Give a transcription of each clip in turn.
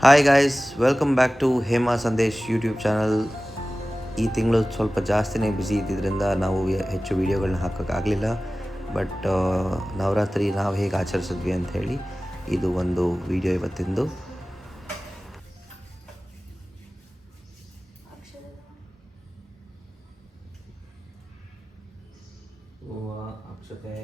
Hi guys welcome back to Hema Sandesh YouTube channel ಈ ತಿಂಗಳು ಸ್ವಲ್ಪ ಜಾಸ್ತಿನೇ ಬ್ಯುಸಿ ಇದ್ದಿದ್ದರಿಂದ ನಾವು ಹೆಚ್ಚು ವೀಡಿಯೋಗಳನ್ನ ಹಾಕೋಕ್ಕಾಗಲಿಲ್ಲ ಬಟ್ ನವರಾತ್ರಿ ನಾವು ಹೇಗೆ ಆಚರಿಸಿದ್ವಿ ಅಂತ ಹೇಳಿ ಇದು ಒಂದು ವಿಡಿಯೋ ಇವತ್ತಿಂದು. ಅಕ್ಷತೆ.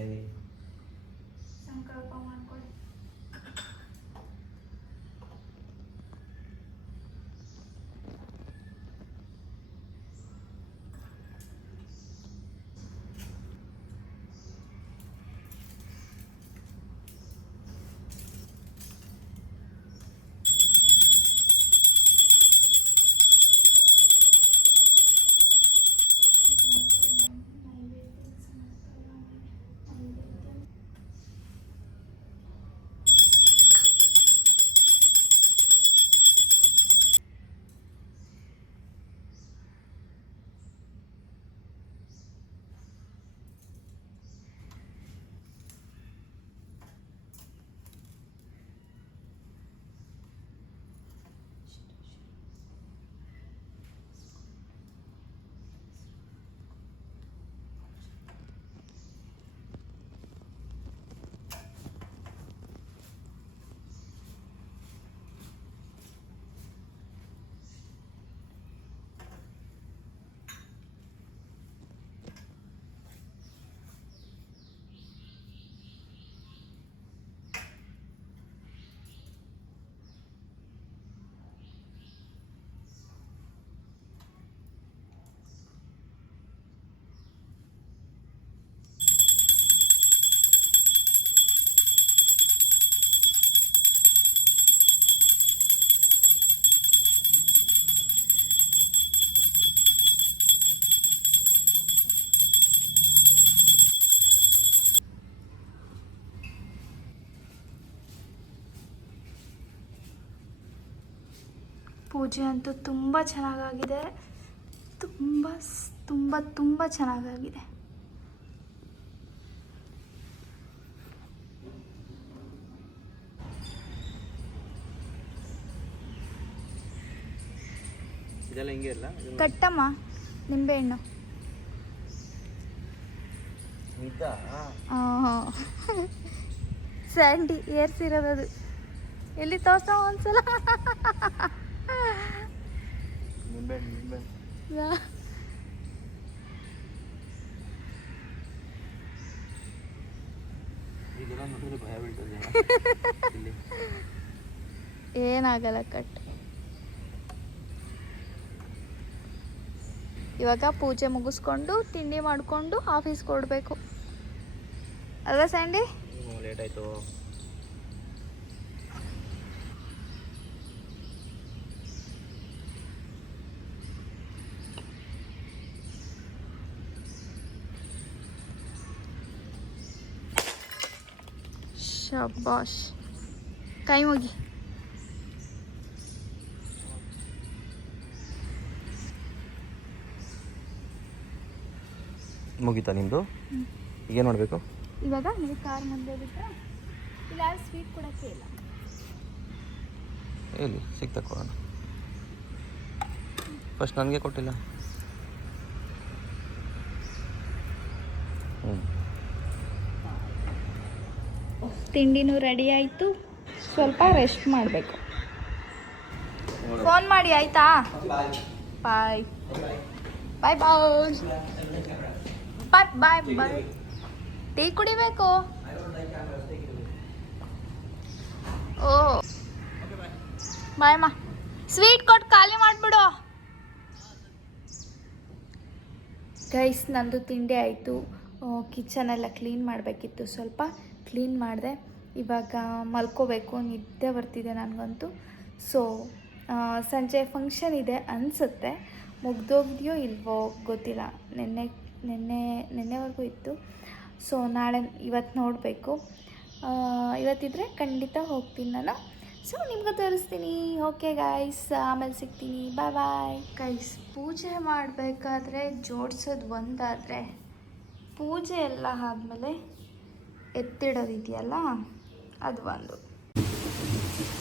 ಪೂಜೆ ಅಂತೂ ತುಂಬ ಚೆನ್ನಾಗಾಗಿದೆ. ತುಂಬ ತುಂಬ ತುಂಬ ಚೆನ್ನಾಗಾಗಿದೆ. ಕಟ್ಟಮ್ಮ ನಿಂಬೆಹಣ್ಣು ಸ್ಯಾಂಡಿ ಏರ್ಸಿರೋದು ಎಲ್ಲಿ ತೋರ್ಸ ಒಂದ್ಸಲ? ನಿಂಬೆ ನಿಂಬೆ ಇದೆಲ್ಲ ನೋಡಿದ್ರೆ ಭಯ ಬೀಳ್ತದೆ ಇಲ್ಲಿ ಏನಾಗಲ್ಲ ಕಟ್ ಇವಾಗ ಪೂಜೆ ಮುಗಿಸ್ಕೊಂಡು ತಿಂಡಿ ಮಾಡಿಕೊಂಡು ಆಫೀಸ್ಗೆ ಕೊಡಬೇಕು ಅಲ್ವಾ ಸ್ಯಾಂಡಿ ಲೇಟ್ ಆಯಿತು ಶಬಾಷ್. ಕೈ ಮುಗಿ. ಮುಗೀತಾ ನಿಮ್ಮದು ಈಗೇನು ಮಾಡಬೇಕು? ಇವಾಗ ನೀವು ಕಾರ್ ಮುಂದೆ ಬಿಟ್ಟರೆ ಇಲ್ಲ ಸ್ವೀಟ್ ಕೊಡೋಕ್ಕೆ ಇಲ್ಲ ಎಲ್ಲಿ ಸಿಗ್ತಾ ಕೊಡೋಣ. ಫಸ್ಟ್ ನನಗೆ ಕೊಟ್ಟಿಲ್ಲ. ತಿಂಡಿನೂ ರೆಡಿ ಆಯಿತು. ಸ್ವಲ್ಪ ರೆಸ್ಟ್ ಮಾಡಬೇಕು. ಫೋನ್ ಮಾಡಿ, ಆಯಿತಾ? ಬಾಯ್ ಬಾಯ್ ಬಾಯ್ ಬಾಯ್ ಬಾಯ್ ಬಾಯ್ ಟೀ ಕುಡಿಬೇಕು? ಓ. ಬಾಯ್ ಮಾ ಸ್ವೀಟ್ ಕೊಟ್ಟು ಖಾಲಿ ಮಾಡಿಬಿಡು. ಗೈಸ್ ನಂದು ತಿಂಡಿ ಆಯಿತು. ಕಿಚನೆಲ್ಲ ಕ್ಲೀನ್ ಮಾಡಬೇಕಿತ್ತು. ಸ್ವಲ್ಪ ಕ್ಲೀನ್ ಮಾಡಿದೆ. ಇವಾಗ ಮಲ್ಕೋಬೇಕು, ನಿದ್ದೆ ಬರ್ತಿದೆ ನನಗಂತೂ. ಸೊ ಸಂಜೆ ಫಂಕ್ಷನ್ ಇದೆ ಅನಿಸುತ್ತೆ. ಮುಗ್ದೋಗಿದೆಯೋ ಇಲ್ವೋ ಗೊತ್ತಿಲ್ಲ. ನಿನ್ನೆ ನಿನ್ನೆ, ನಿನ್ನೆವರೆಗೂ ಇತ್ತು. ಸೊ ನಾಳೆ ಇವತ್ತು ನೋಡಬೇಕು. ಇವತ್ತಿದ್ರೆ ಖಂಡಿತ ಹೋಗ್ತೀನಿ ನಾನು ಸೊ ನಿಮ್ಗೆ ತೋರಿಸ್ತೀನಿ. ಓಕೆ ಗಾಯ್ಸ್ ಆಮೇಲೆ ಸಿಗ್ತೀನಿ. ಬಾಯ್ ಬಾಯ್ ಗೈಸ್ ಪೂಜೆ ಮಾಡಬೇಕಾದ್ರೆ ಜೋಡಿಸೋದು ಒಂದಾದರೆ ಪೂಜೆ ಎಲ್ಲ ಆದಮೇಲೆ ಎತ್ತಿಡೋದಿದೆಯಲ್ಲ? ಅದು ಒಂದು.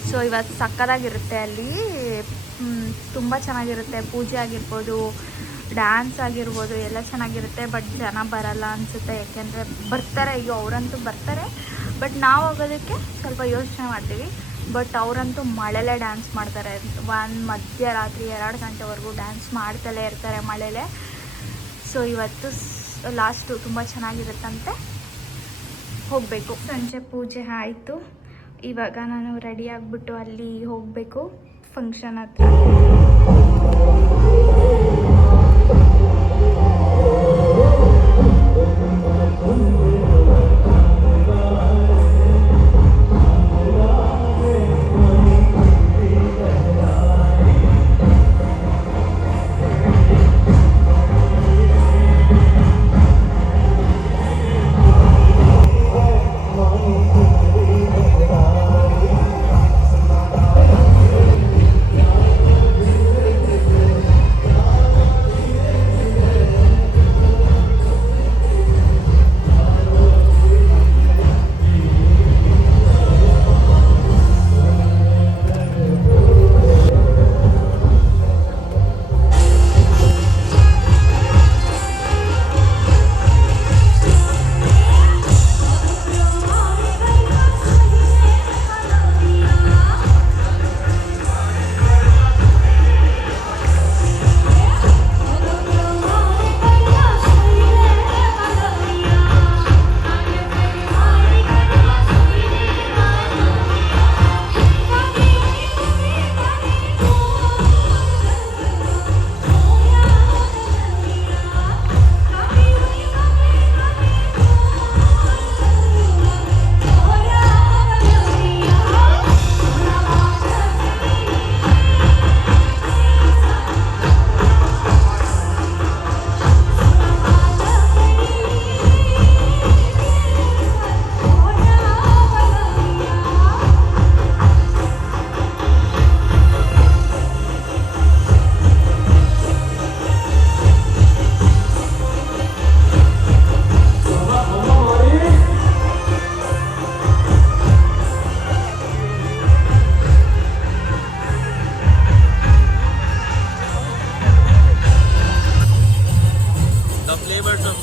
ಸೊ ಇವತ್ತು ಸಕ್ಕದಾಗಿರುತ್ತೆ ಅಲ್ಲಿ. ತುಂಬ ಚೆನ್ನಾಗಿರುತ್ತೆ. ಪೂಜೆ ಆಗಿರ್ಬೋದು ಡ್ಯಾನ್ಸ್ ಆಗಿರ್ಬೋದು, ಎಲ್ಲ ಚೆನ್ನಾಗಿರುತ್ತೆ. ಬಟ್ ಜನ ಬರಲ್ಲ ಅನಿಸುತ್ತೆ. ಯಾಕೆಂದರೆ ಬರ್ತಾರೆ ಅಯ್ಯೋ ಅವರಂತೂ ಬರ್ತಾರೆ. ಬಟ್ ನಾವು ಹೋಗೋದಕ್ಕೆ ಸ್ವಲ್ಪ ಯೋಚನೆ ಮಾಡ್ತೀವಿ. ಬಟ್ ಅವರಂತೂ ಮಳೆಲೇ ಡ್ಯಾನ್ಸ್ ಮಾಡ್ತಾರೆ. ಒಂದು ಮಧ್ಯರಾತ್ರಿ ಎರಡು ಗಂಟೆವರೆಗೂ ಡ್ಯಾನ್ಸ್ ಮಾಡ್ತಲೇ ಇರ್ತಾರೆ ಮಳೆಲೆ. ಸೊ ಇವತ್ತು ಲಾಸ್ಟು ತುಂಬ ಚೆನ್ನಾಗಿರುತ್ತಂತೆ. ಹೋಗಬೇಕು. ಸಂಜೆ ಪೂಜೆ ಆಯಿತು. ಇವಾಗ ನಾನು ರೆಡಿ ಆಗಿಬಿಟ್ಟು ಅಲ್ಲಿ ಹೋಗಬೇಕು. ಫಂಕ್ಷನ್ ಹತ್ರ.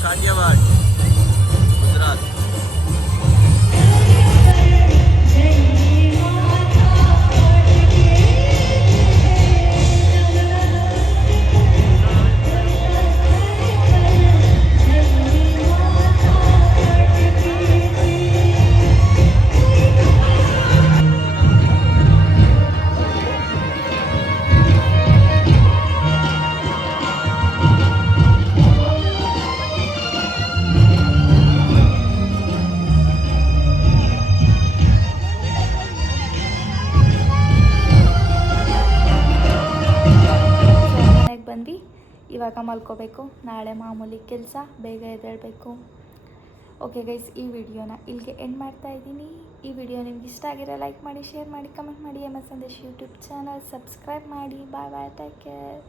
धन्यवाद। ಇವಾಗ ಮಲ್ಕೋಬೇಕು. ನಾಳೆ ಮಾಮೂಲಿ ಕೆಲಸ, ಬೇಗ ಎದ್ದೇಳಬೇಕು. ಓಕೆ ಗೈಸ್ ಈ ವಿಡಿಯೋನ ಇಲ್ಲಿಗೆ ಎಂಡ್ ಮಾಡ್ತಾ ಇದ್ದೀನಿ. ಈ ವಿಡಿಯೋ ನಿಮ್ಗೆ ಇಷ್ಟ ಆಗಿರೋ ಲೈಕ್ ಮಾಡಿ ಶೇರ್ ಮಾಡಿ ಕಮೆಂಟ್ ಮಾಡಿ. M S Sandesh YouTube channel subscribe ಮಾಡಿ. Bye bye take care